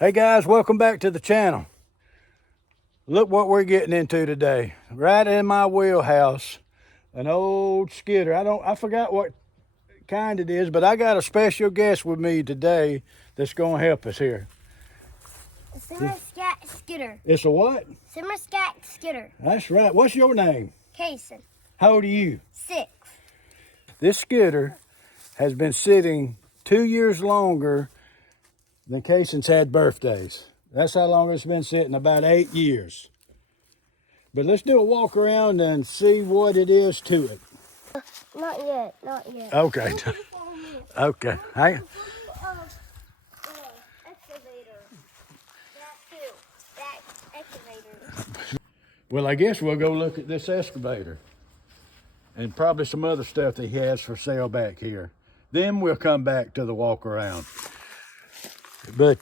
Hey guys, welcome back to the channel. Look what we're getting into today. Right in my wheelhouse, an old skidder. I forgot what kind it is, but I got a special guest with me today that's gonna help us here. A TimberJack Skidder. It's a what? TimberJack Skidder. That's right. What's your name? Kason. How old are you? 6. This skidder has been sitting 2 years longer than Kason's had birthdays. That's how long it's been sitting, about 8 years. But let's do a walk around and see what it is to it. Not yet, not yet. Okay. Okay. Hey. Excavator. That too. That excavator. Well, I guess we'll go look at this excavator and probably some other stuff that he has for sale back here. Then we'll come back to the walk around. But,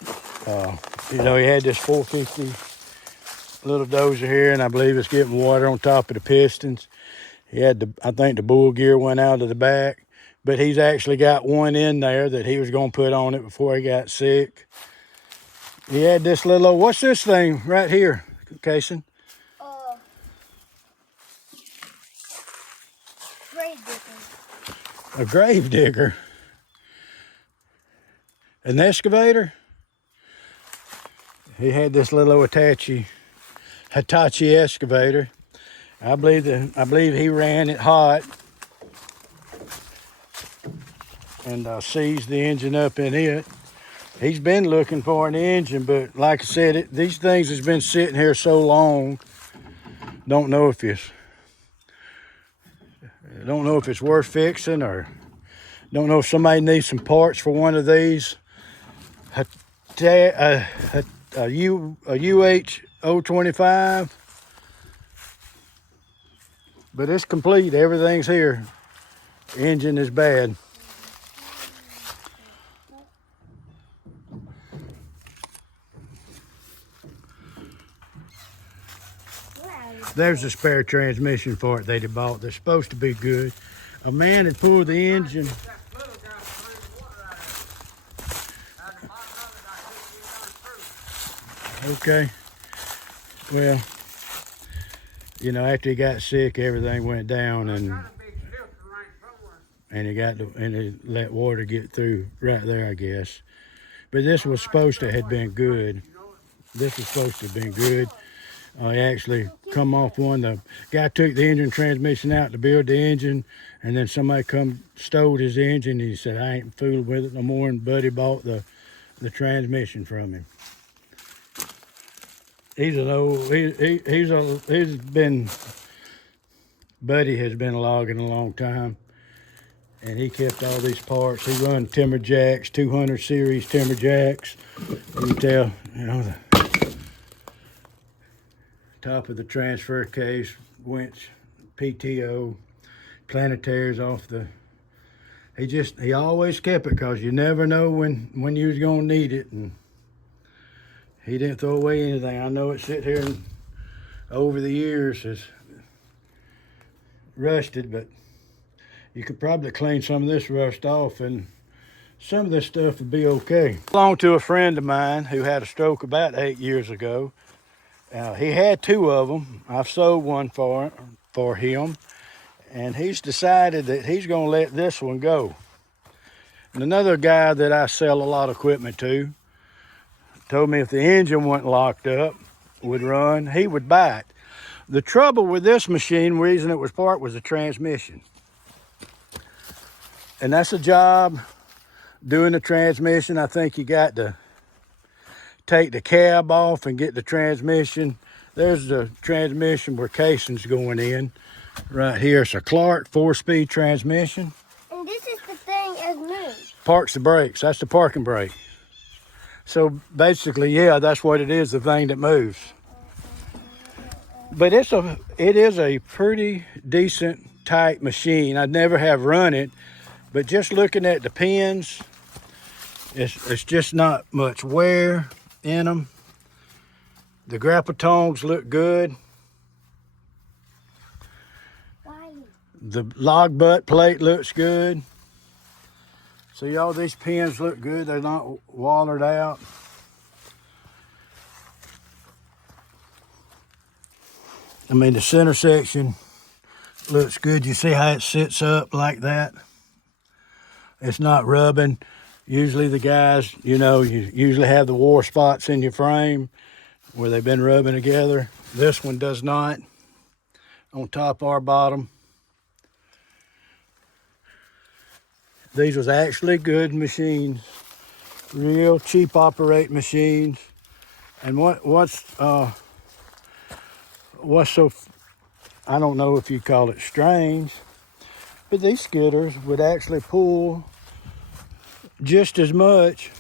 you know, he had this 450 little dozer here, and I believe it's getting water on top of the pistons. He had I think the bull gear went out of the back, but he's actually got one in there that he was going to put on it before he got sick. He had this little, what's this thing right here, Kason? Grave digger. A grave digger. An excavator. He had this little Hitachi excavator. I believe he ran it hot and seized the engine up in it. He's been looking for an engine, but like I said, these things has been sitting here so long. Don't know if it's worth fixing, or don't know if somebody needs some parts for one of these. A UH-025, but it's complete. Everything's here. Engine is bad. There's a spare transmission for it they'd have bought. They're supposed to be good. A man had pulled the engine. Okay. Well, you know, after he got sick, everything went down, and he let water get through right there, I guess. But this was supposed to have been good. This was supposed to have been good. He actually come off one. The guy took the engine transmission out to build the engine, and then somebody stole his engine. And he said, "I ain't fooling with it no more." And Buddy bought the transmission from him. Buddy has been logging a long time, and he kept all these parts. He run TimberJacks, 200 series TimberJacks. You can tell, you know, the top of the transfer case, winch, PTO, planetaries off the. He always kept it, because you never know when you was gonna need it, and he didn't throw away anything. I know it sit here and over the years has rusted, but you could probably clean some of this rust off, and some of this stuff would be okay. I belong to a friend of mine who had a stroke about 8 years ago. He had 2 of them. I've sold one for him, and he's decided that he's going to let this one go. And another guy that I sell a lot of equipment to told me if the engine wasn't locked up, would run, he would buy it. The trouble with this machine, reason it was parked, was the transmission. And that's a job, doing the transmission. I think you got to take the cab off and get the transmission. There's the transmission where Kason's going in. Right here, it's a Clark 4-speed transmission. And this is the thing as moves. Parks the brakes, that's the parking brake. So basically, yeah, that's what it is, the thing that moves. But it is a pretty decent, tight machine. I'd never have run it, but just looking at the pins, it's just not much wear in them. The grapple tongs look good. The log butt plate looks good. See, all these pins look good. They're not wallered out. I mean, the center section looks good. You see how it sits up like that? It's not rubbing. Usually the guys, you know, you usually have the war spots in your frame where they've been rubbing together. This one does not, on top or bottom. These was actually good machines, real cheap operate machines. And what's so, I don't know if you call it strange, but these skidders would actually pull just as much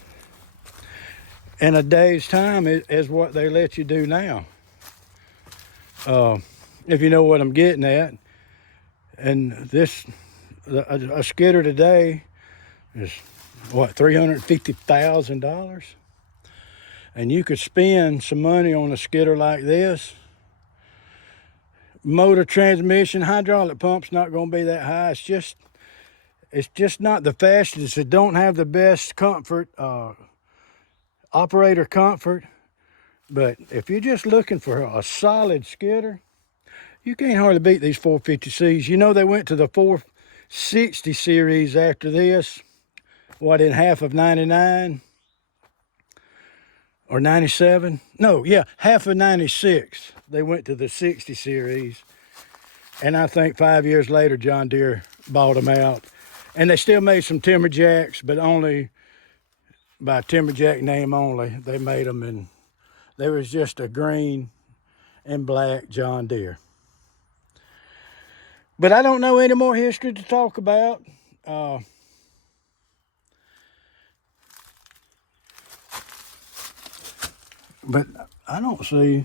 in a day's time as what they let you do now. If you know what I'm getting at. And a skidder today is what, $350,000? And you could spend some money on a skidder like this. Motor, transmission, hydraulic pump's not going to be that high. It's just not the fastest. It don't have the best comfort, operator comfort. But if you're just looking for a solid skidder, you can't hardly beat these 450Cs. You know, they went to the 460 series after this. What, in half of 99? Or 97? No, yeah, half of 96. They went to the 60 series. And I think 5 years later, John Deere bought them out. And they still made some TimberJacks, but only by TimberJack name only. They made them, and there was just a green and black John Deere. But I don't know any more history to talk about. But I don't see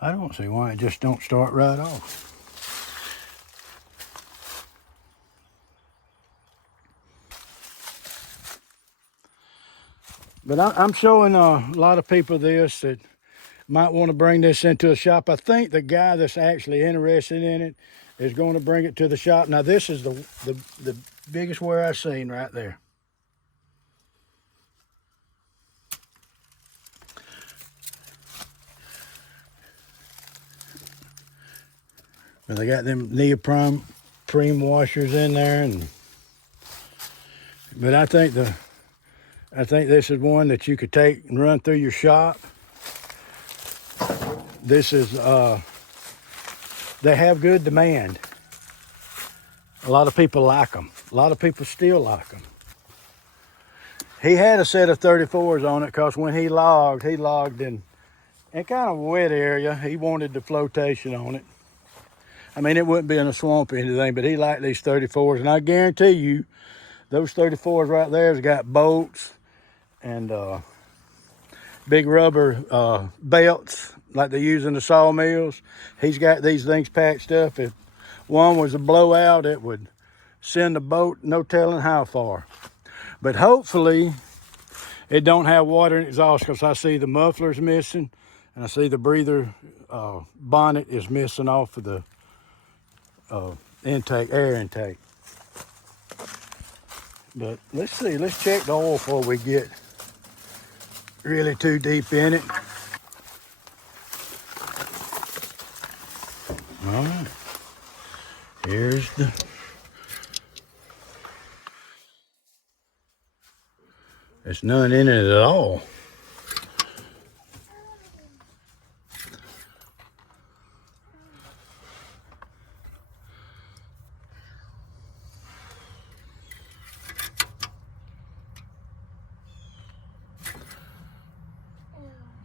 why it just don't start right off. But I'm showing a lot of people this that might want to bring this into a shop. I think the guy that's actually interested in it is going to bring it to the shop. Now this is the biggest wear I've seen right there. But they got them neoprene washers in there, but I think this is one that you could take and run through your shop. This is they have good demand. A lot of people like them. A lot of people still like them. He had a set of 34s on it because when he logged in kind of a wet area. He wanted the flotation on it. I mean, it wouldn't be in a swamp or anything, but he liked these 34s. And I guarantee you, those 34s right there has got bolts and big rubber belts like they use in the sawmills. He's got these things patched up. If one was a blowout, it would send the boat no telling how far. But hopefully, it don't have water in exhaust, because I see the muffler's missing, and I see the breather bonnet is missing off of the air intake. But let's see, let's check the oil before we get really too deep in it. All right, here's there's none in it at all.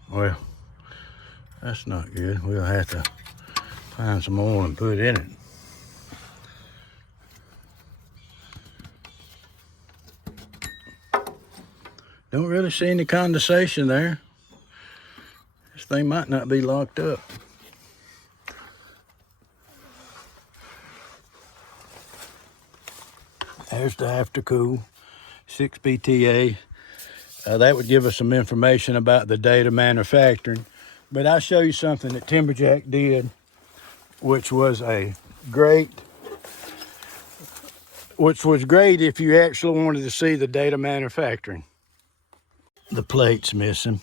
Well, that's not good. We'll have to find some oil and put in it. Don't really see any condensation there. This thing might not be locked up. There's the aftercool, 6 PTA. That would give us some information about the date of manufacturing. But I'll show you something that TimberJack did, which was great if you actually wanted to see the date of manufacturing. The plate's missing.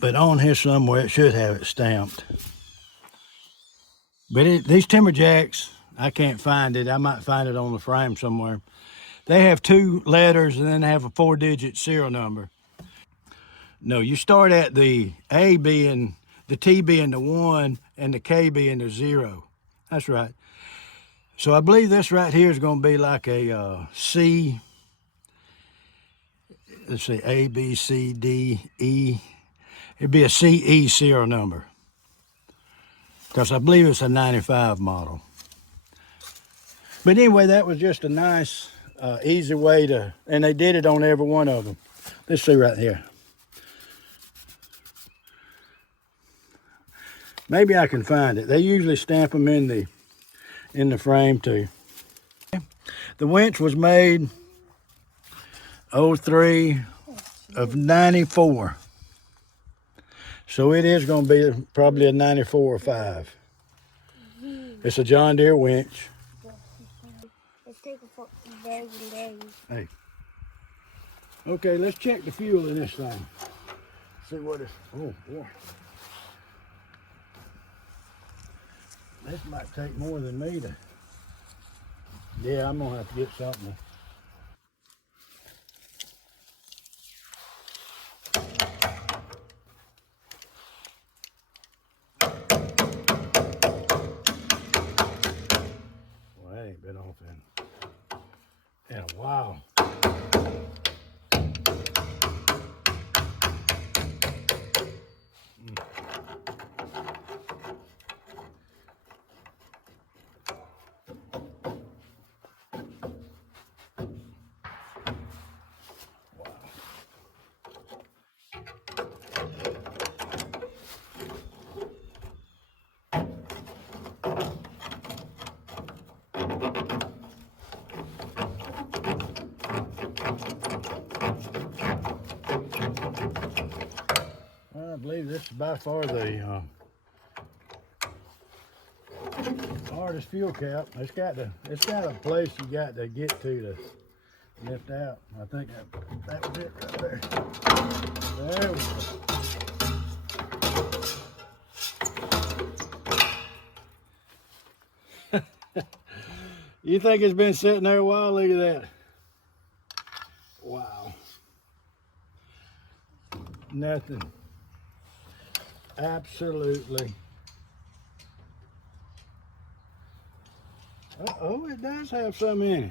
But on here somewhere, it should have it stamped. But these TimberJacks, I can't find it. I might find it on the frame somewhere. They have 2 letters and then they have a 4-digit serial number. No, you start at the A being, the T being the 1 and the K being the 0. That's right. So I believe this right here is going to be like a C. Let's see, A, B, C, D, E. It'd be a CE serial number, because I believe it's a 95 model. But anyway, that was just a nice, easy way to, and they did it on every one of them. Let's see right here. Maybe I can find it. They usually stamp them in the frame too. The winch was made 03 of 94. So it is going to be probably a 94 or 5. It's a John Deere winch. It's taking for days and days. Hey. Okay, let's check the fuel in this thing. See what it's, oh boy. This might take more than me to, yeah, I'm gonna have to get something. Well, I ain't been off in a while. I believe this is by far the hardest fuel cap. It's got a place you got to get to lift out. I think that was it right there. There we go. You think it's been sitting there a while? Look at that. Wow. Nothing. Absolutely. Oh, it does have some in it.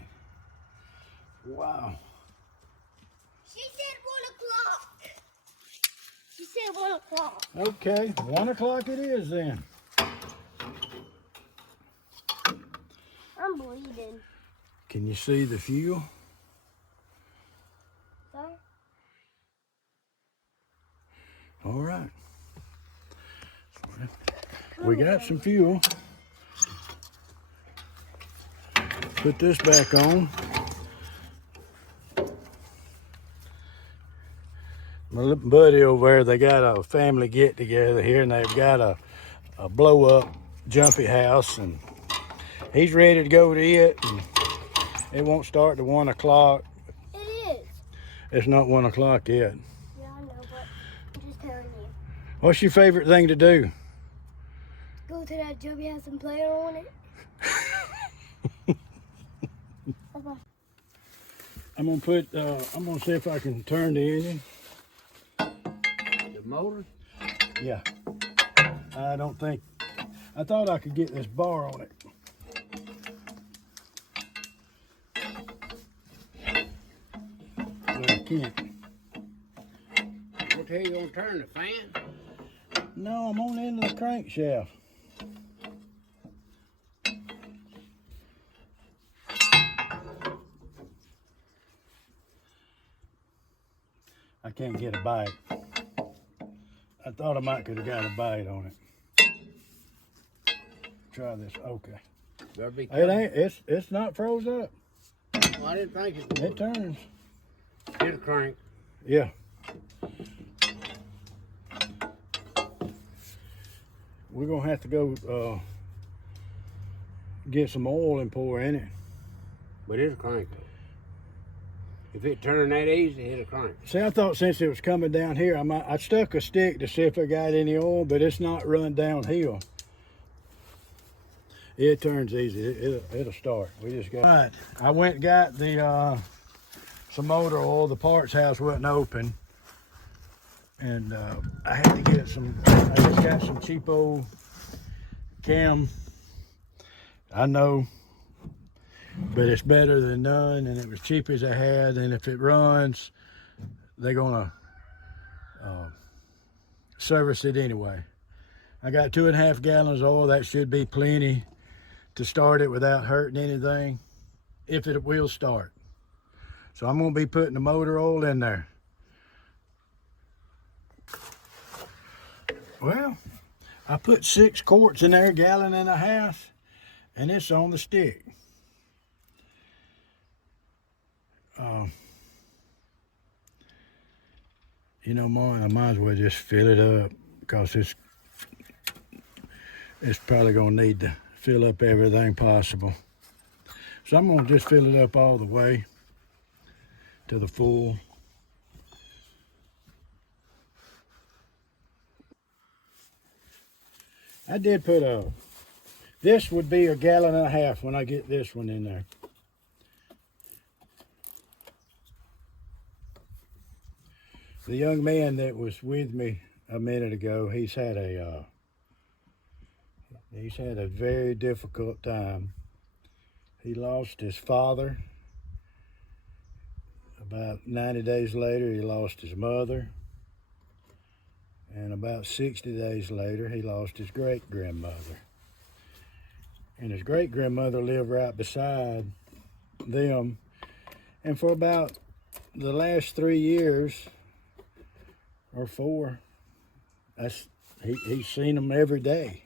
Wow. She said 1 o'clock. She said 1 o'clock. Okay, 1 o'clock it is then. I'm bleeding. Can you see the fuel? Sorry? All right. We got some fuel. Put this back on. My buddy over there, they got a family get together here and they've got a blow up jumpy house and he's ready to go to it. And it won't start to 1 o'clock. It is. It's not 1 o'clock yet. Yeah, I know, but I'm just telling you. What's your favorite thing to do? Go to that jumpy house and play on it. Okay. I'm gonna see if I can turn the engine. The motor? Yeah. I thought I could get this bar on it. But I can't. What the hell you gonna turn the fan? No, I'm on the end of the crankshaft. I can't get a bite. I thought I might could have got a bite on it. Try this. Okay. Better be It careful. ain't. It's not froze up. Well, I didn't think it It would. turns. Hit a crank. Yeah. We're gonna have to go get some oil and pour in it. But it's a crank. If it turned that easy, it'll crank. See, I thought since it was coming down here, I stuck a stick to see if I got any oil, but it's not run downhill. It turns easy. It'll start. We just got. All right, I went and got the some motor oil. The parts house wasn't open, and I had to get some. I just got some cheapo cam. I know, but it's better than none, and it was cheap as I had. And if it runs, they're gonna service it anyway. I got 2.5 gallons of oil. That should be plenty to start it without hurting anything, if it will start. So I'm gonna be putting the motor oil in there. Well, I put 6 quarts in there, 1.5 gallons, and it's on the stick. You know, I might as well just fill it up, because it's probably gonna need to fill up everything possible. So I'm gonna just fill it up all the way to the full. I did put this would be 1.5 gallons when I get this one in there. The young man that was with me a minute ago, he's had a very difficult time. He lost his father. About 90 days later, he lost his mother. And about 60 days later, he lost his great-grandmother. And his great-grandmother lived right beside them. And for about the last 3 years, or 4, he's seen them every day.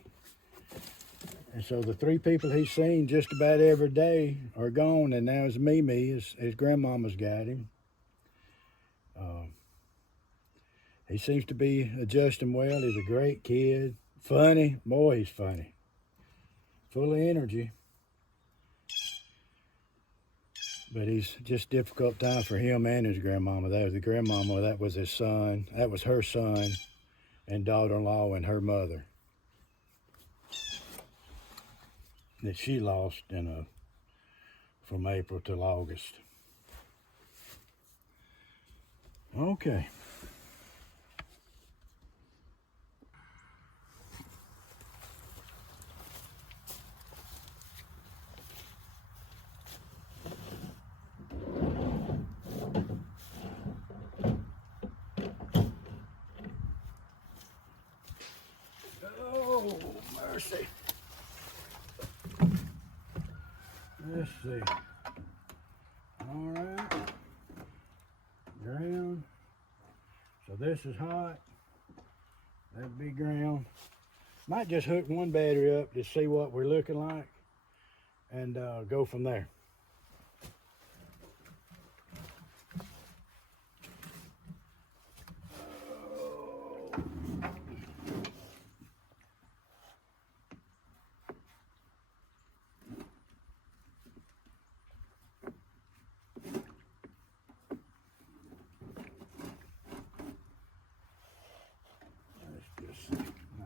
And so the 3 people he's seen just about every day are gone, and now it's Mimi, his grandmama's got him. He seems to be adjusting well. He's a great kid. Funny. Boy, he's funny. Full of energy. But he's just difficult time for him and his grandmama. That was the grandmama, that was his son. That was her son and daughter-in-law and her mother that she lost from April till August. Okay. Oh, mercy. Let's see. All right. Ground. So this is hot. That'd be ground. Might just hook one battery up to see what we're looking like and go from there.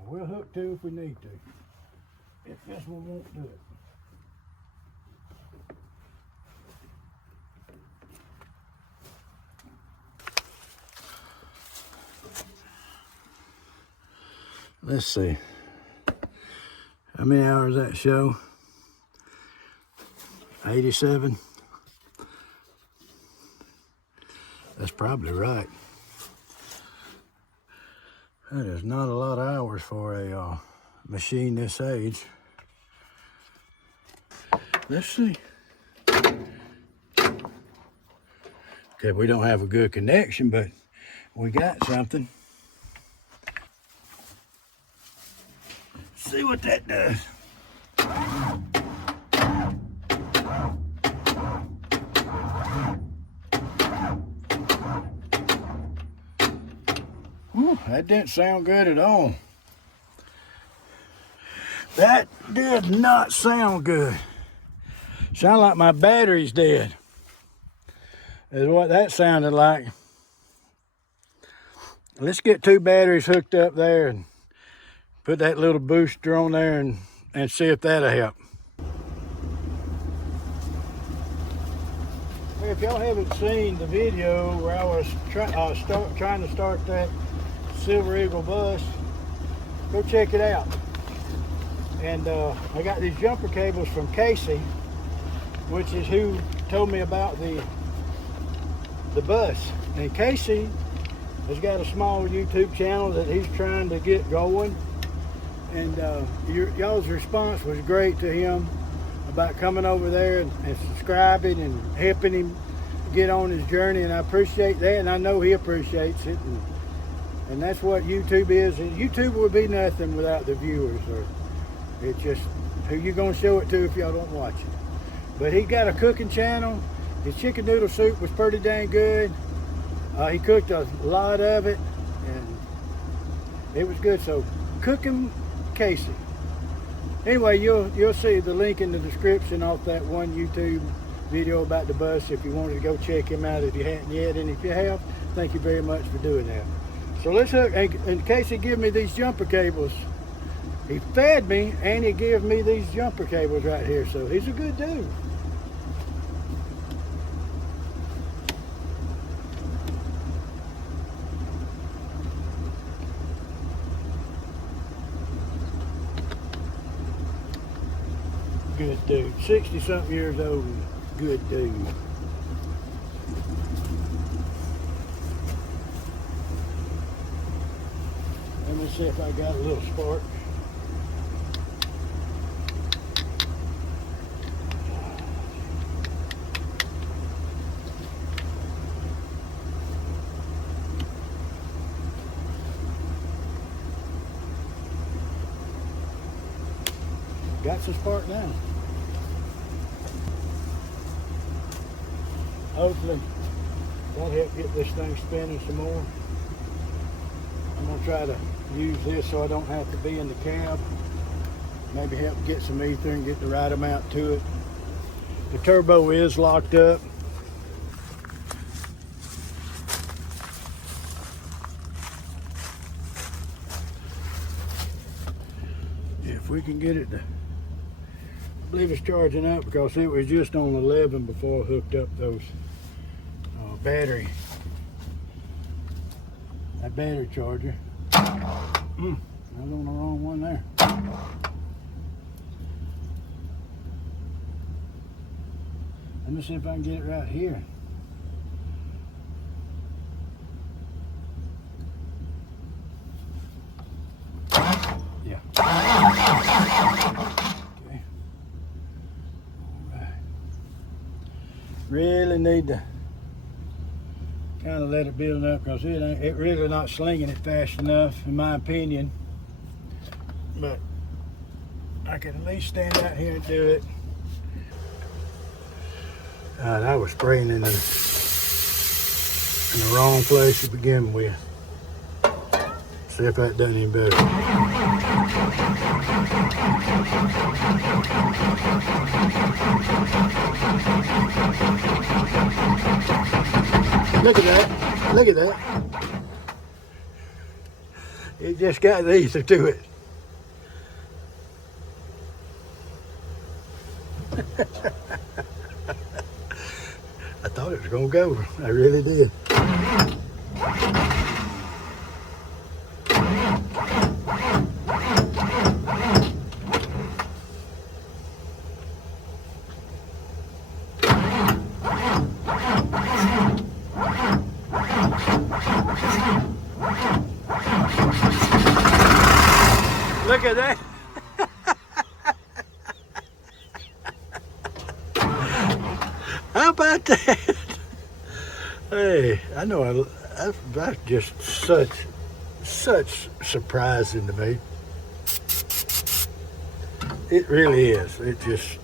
We'll hook 2 if we need to, if this one won't do it. Let's see. How many hours that show? 87. That's probably right. That is not a lot of hours for a machine this age. Let's see. Okay, we don't have a good connection, but we got something. See what that does. Ooh, that didn't sound good at all. That did not sound good. Sound like my battery's dead. is what that sounded like. Let's get 2 batteries hooked up there and put that little booster on there and see if that'll help. If y'all haven't seen the video where I was trying to start that Silver Eagle bus, go check it out. And I got these jumper cables from Casey, which is who told me about the bus. And Casey has got a small YouTube channel that he's trying to get going. And y'all's response was great to him about coming over there and subscribing and helping him get on his journey, and I appreciate that, and I know he appreciates it, and that's what YouTube is. And YouTube would be nothing without the viewers, or it's just who you gonna show it to if y'all don't watch it. But he got a cooking channel. His chicken noodle soup was pretty dang good. He cooked a lot of it, and it was good. So cooking Casey. Anyway, you'll see the link in the description off that one YouTube video about the bus if you wanted to go check him out if you hadn't yet. And if you have, thank you very much for doing that. So let's hook, and Casey gave me these jumper cables. He fed me and he gave me these jumper cables right here. So he's a good dude. Good dude, 60-something years old, good dude. Let me see if I got a little spark. Got some spark now. Hopefully that'll help get this thing spinning some more. I'm gonna try to use this so I don't have to be in the cab. Maybe help get some ether and get the right amount to it. The turbo is locked up. If we can get it to, I believe it's charging up because it was just on 11 before I hooked up those battery charger. I was on the wrong one there. Let me see if I can get it right here. Yeah. Okay. All right. Really need to kind of let it build up because it really not slinging it fast enough, in my opinion. But I can at least stand out here and do it. I was spraying in the wrong place to begin with. See if that does any better. Look at that. Look at that. It just got the ether to it. I thought it was going to go. I really did. Look at that. How about that? Hey, I know that's just such surprising to me. It really is. It just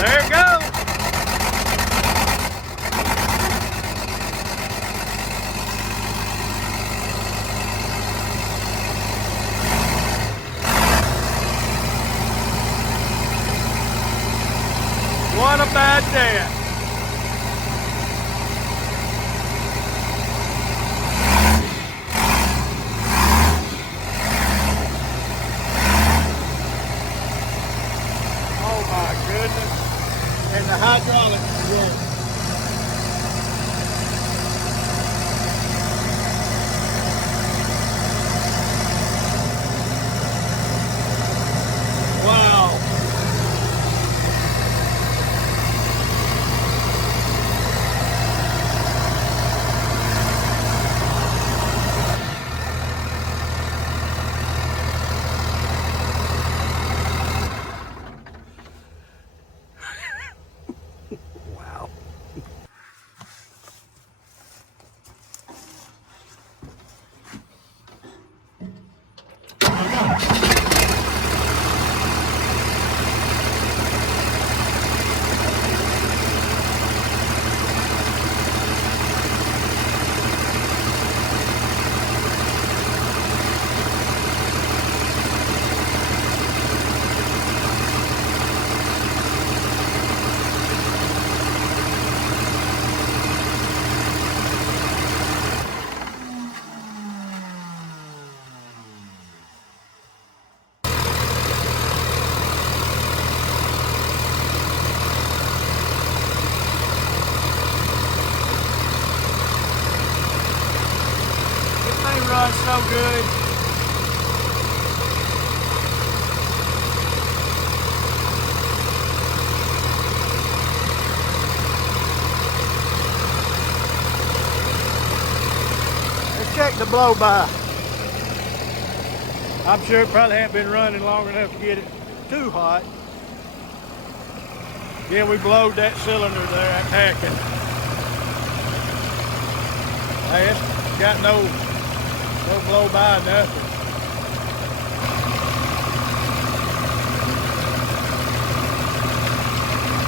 there it goes. What a bad dad. Oh my goodness. And the hydraulics work. Wow. Wow. This thing runs so good. Let's check the blow by. I'm sure it probably hasn't been running long enough to get it too hot. Yeah, we blowed that cylinder there at hacking. Hey, it's got no blow by, nothing.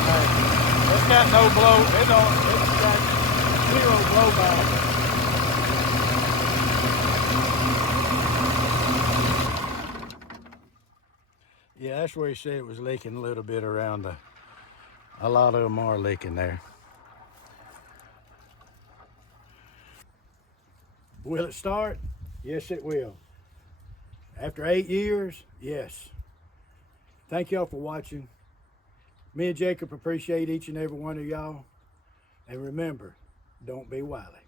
Hey, it's got no blow, it's got zero blow by. Yeah, that's where he said it was leaking a little bit around a lot of them are leaking there. Will it start? Yes, it will. After 8 years, yes. Thank y'all for watching. Me and Jacob appreciate each and every one of y'all. And remember, don't be wily.